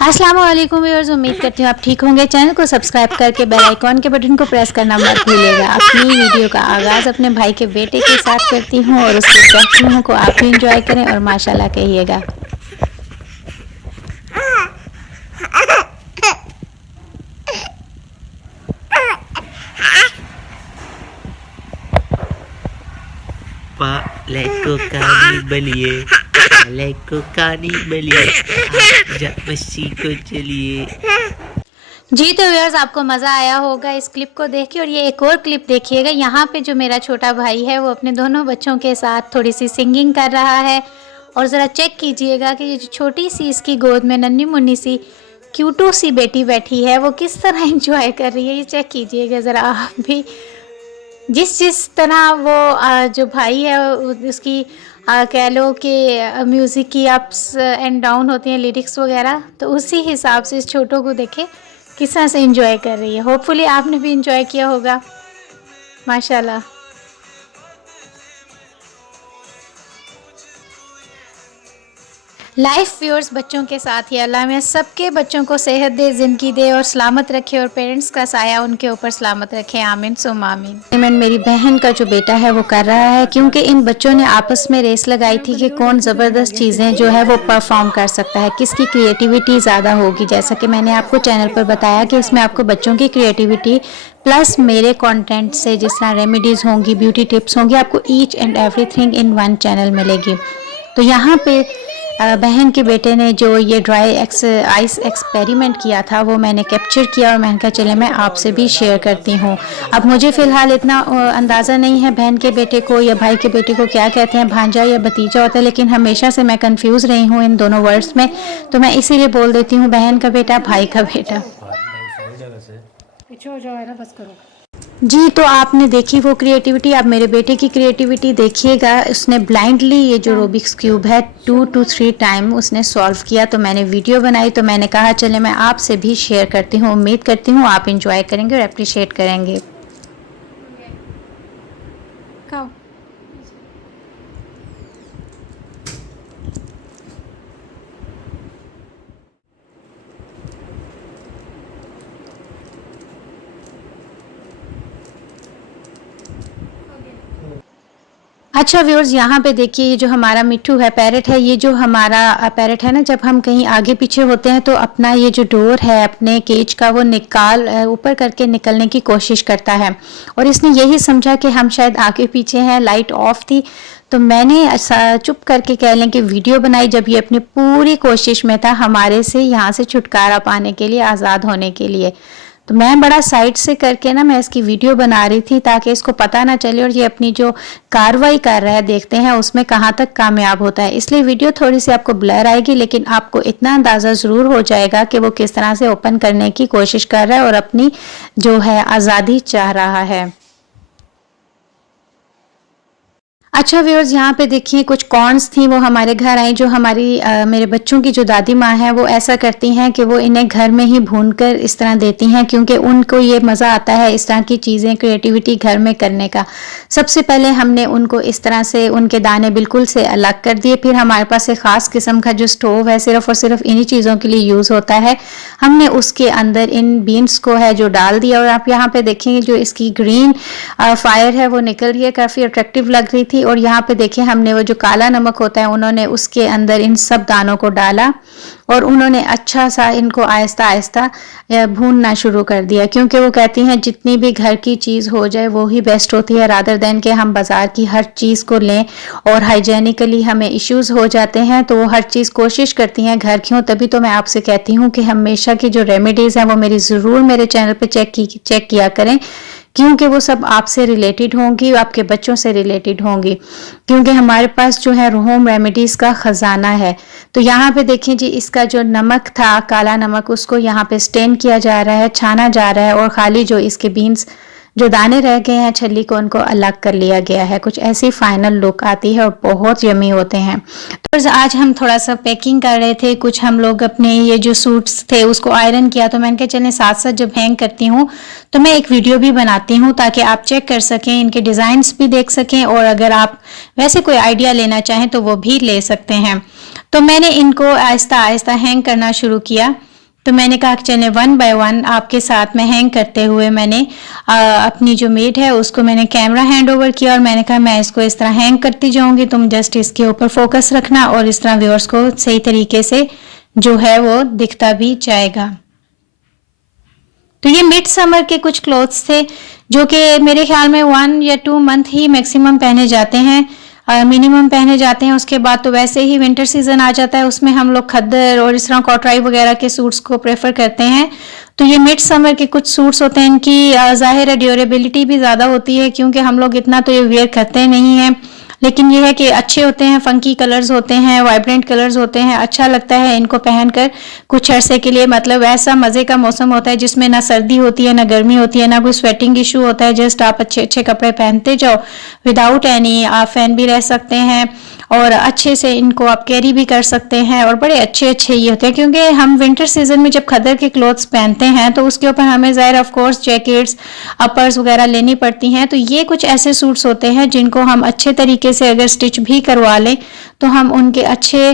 अस्सलाम वालेकुम व्यूअर्स, उम्मीद करती हूँ आप ठीक होंगे। चैनल को सब्सक्राइब करके बेल आइकॉन के बटन को प्रेस करना मत भूलिएगा। अपनी वीडियो का आगाज़ अपने भाई के बेटे के साथ करती हूँ और उसकी चहचुओं को आप भी इंजॉय करें और माशाल्लाह कहिएगा। Paleko kani beliye, paleko kani beliye, जब मस्सी को चलिए। जी तो व्यूअर्स, आपको मज़ा आया होगा इस क्लिप को देख के। और ये एक और क्लिप देखिएगा, यहाँ पे जो मेरा छोटा भाई है वो अपने दोनों बच्चों के साथ थोड़ी सी सिंगिंग कर रहा है। और ज़रा चेक कीजिएगा कि ये जो छोटी सी इसकी गोद में नन्ही मुन्नी सी क्यूटू सी बेटी बैठी है वो किस तरह एंजॉय कर रही है। ये चेक कीजिएगा ज़रा आप भी। जिस तरह वो जो भाई है उसकी कह लो कि म्यूज़िक की अप्स एंड डाउन होती हैं लिरिक्स वगैरह, तो उसी हिसाब से इस छोटों को देखे किस तरह से एंजॉय कर रही है। होपफुली आपने भी एंजॉय किया होगा माशाल्लाह। लाइफ व्यूअर्स, बच्चों के साथ ही अल्लाह में सबके बच्चों को सेहत दे, ज़िंदगी दे और सलामत रखे और पेरेंट्स का साया उनके ऊपर सलामत रखे। आमीन सुम आमीन। मेरी बहन का जो बेटा है वो कर रहा है, क्योंकि इन बच्चों ने आपस में रेस लगाई थी कि कौन ज़बरदस्त चीज़ें जो है वो परफॉर्म कर सकता है, किसकी क्रिएटिविटी ज़्यादा होगी। जैसा कि मैंने आपको चैनल पर बताया कि इसमें आपको बच्चों की क्रिएटिविटी प्लस मेरे कंटेंट से जिस तरह रेमेडीज़ होंगी, ब्यूटी टिप्स होंगी, आपको each and everything in one channel मिलेगी। तो यहाँ पे बहन के बेटे ने जो ये ड्राई आइस एक्सपेरिमेंट किया था वो मैंने कैप्चर किया और मैंने कहा चले मैं आपसे भी शेयर करती हूँ। अब मुझे फ़िलहाल इतना अंदाज़ा नहीं है बहन के बेटे को या भाई के बेटे को क्या कहते हैं, भांजा या भतीजा होता है, लेकिन हमेशा से मैं कंफ्यूज रही हूँ इन दोनों वर्ड्स में, तो मैं इसीलिए बोल देती हूँ बहन का बेटा, भाई का बेटा। पीछे हो जाओ ना, बस करो जी। तो आपने देखी वो क्रिएटिविटी, आप मेरे बेटे की क्रिएटिविटी देखिएगा। उसने ब्लाइंडली ये जो रूबिक्स क्यूब है 2 to 3 टाइम उसने सॉल्व किया, तो मैंने वीडियो बनाई, तो मैंने कहा चले मैं आपसे भी शेयर करती हूँ। उम्मीद करती हूँ आप इंजॉय करेंगे और अप्रिशिएट करेंगे। अच्छा व्यूअर्स, यहाँ पे देखिए ये जो हमारा मिट्ठू है, पैरेट है, ये जो हमारा पैरेट है ना, जब हम कहीं आगे पीछे होते हैं तो अपना ये जो डोर है अपने केज का वो ऊपर करके निकलने की कोशिश करता है। और इसने यही समझा कि हम शायद आगे पीछे हैं, लाइट ऑफ थी, तो मैंने चुप करके कह लें कि वीडियो बनाई, जब ये अपनी पूरी कोशिश में था हमारे से यहाँ से छुटकारा पाने के लिए, आज़ाद होने के लिए। तो मैं बड़ा साइड से करके ना मैं इसकी वीडियो बना रही थी ताकि इसको पता ना चले और ये अपनी जो कार्रवाई कर रहा है देखते हैं उसमें कहाँ तक कामयाब होता है। इसलिए वीडियो थोड़ी सी आपको ब्लर आएगी, लेकिन आपको इतना अंदाज़ा ज़रूर हो जाएगा कि वो किस तरह से ओपन करने की कोशिश कर रहा है और अपनी जो है आज़ादी चाह रहा है। अच्छा व्यूअर्स, यहाँ पे देखिए कुछ कॉर्न्स थी, वो हमारे घर आई, जो हमारी मेरे बच्चों की जो दादी माँ है वो ऐसा करती हैं कि वो इन्हें घर में ही भूनकर इस तरह देती हैं, क्योंकि उनको ये मज़ा आता है इस तरह की चीज़ें क्रिएटिविटी घर में करने का। सबसे पहले हमने उनको इस तरह से उनके दाने बिल्कुल से अलग कर दिए, फिर हमारे पास एक ख़ास किस्म का जो स्टोव है सिर्फ़ और सिर्फ इन्हीं चीज़ों के लिए यूज़ होता है, हमने उसके अंदर इन बीन्स को है जो डाल दिया। और आप यहाँ पे देखेंगे जो इसकी ग्रीन फायर है वो निकल रही है, काफ़ी अट्रैक्टिव लग रही थी। और यहाँ पे देखिए हमने वो जो काला नमक होता है उन्होंने उसके अंदर इन सब दानों को डाला और उन्होंने अच्छा सा इनको आहिस्ता आहिस्ता भूनना शुरू कर दिया, क्योंकि वो कहती हैं जितनी भी घर की चीज़ हो जाए वो ही बेस्ट होती है, रादर देन के हम बाज़ार की हर चीज़ को लें और हाइजेनिकली हमें इश्यूज़ हो जाते हैं। तो वो हर चीज़ कोशिश करती हैं घर की हो। तभी तो मैं आपसे कहती हूँ कि हमेशा की जो रेमेडीज़ हैं वो मेरी ज़रूर मेरे चैनल पर चेक किया करें, क्योंकि वो सब आपसे रिलेटेड होंगी, आपके बच्चों से रिलेटेड होंगी, क्योंकि हमारे पास जो है होम रेमेडीज़ का ख़जाना है। तो यहाँ पे देखें जी, इसका जो नमक था काला नमक उसको यहाँ पे स्टेन किया जा रहा है, छाना जा रहा है और ख़ाली जो इसके बीन्स जो दाने रह गए हैं छल्ली को उनको अलग कर लिया गया है। कुछ ऐसी फाइनल लुक आती है और बहुत यमी होते हैं। तो आज हम थोड़ा सा पैकिंग कर रहे थे, कुछ हम लोग अपने ये जो सूट्स थे उसको आयरन किया, तो मैंने कहा चलें साथ साथ जब हैंग करती हूँ तो मैं एक वीडियो भी बनाती हूँ ताकि आप चेक कर सकें, इनके डिज़ाइंस भी देख सकें और अगर आप वैसे कोई आइडिया लेना चाहें तो वो भी ले सकते हैं। तो मैंने इनको आहिस्ता आहिस्ता हैंग करना शुरू किया तो मैंने कहा कि चलें 1 बाय 1 आपके साथ में हैंग करते हुए मैंने अपनी जो मेड है उसको मैंने कैमरा हैंड ओवर किया और मैंने कहा मैं इसको इस तरह हैंग करती जाऊंगी, तुम जस्ट इसके ऊपर फोकस रखना और इस तरह व्यूअर्स को सही तरीके से जो है वो दिखता भी जाएगा। तो ये मिड समर के कुछ क्लोथ्स थे जो कि मेरे ख्याल में 1 या 2 मंथ ही मैक्सिमम पहने जाते हैं, मिनिमम पहने जाते हैं। उसके बाद तो वैसे ही विंटर सीजन आ जाता है, उसमें हम लोग खद्दर और इस तरह कॉटराई वगैरह के सूट्स को प्रेफर करते हैं। तो ये मिड समर के कुछ सूट्स होते हैं, इनकी ज़ाहिर है ड्यूरेबिलिटी भी ज़्यादा होती है क्योंकि हम लोग इतना तो ये वेयर करते नहीं हैं, लेकिन ये है कि अच्छे होते हैं, फंकी कलर्स होते हैं, वाइब्रेंट कलर्स होते हैं, अच्छा लगता है इनको पहनकर कुछ अरसे के लिए। मतलब ऐसा मज़े का मौसम होता है जिसमें ना सर्दी होती है, ना गर्मी होती है, ना कोई स्वेटिंग इशू होता है। जस्ट आप अच्छे अच्छे कपड़े पहनते जाओ विदाउट एनी, आप फैन भी रह सकते हैं और अच्छे से इनको आप कैरी भी कर सकते हैं और बड़े अच्छे अच्छे ये होते हैं क्योंकि हम विंटर सीजन में जब खद्दर के क्लोथ्स पहनते हैं तो उसके ऊपर हमें ज़ाहिर ऑफ कोर्स जैकेट्स, अपर्स वगैरह लेनी पड़ती हैं। तो ये कुछ ऐसे सूट्स होते हैं जिनको हम अच्छे तरीके से अगर स्टिच भी करवा लें तो हम उनके अच्छे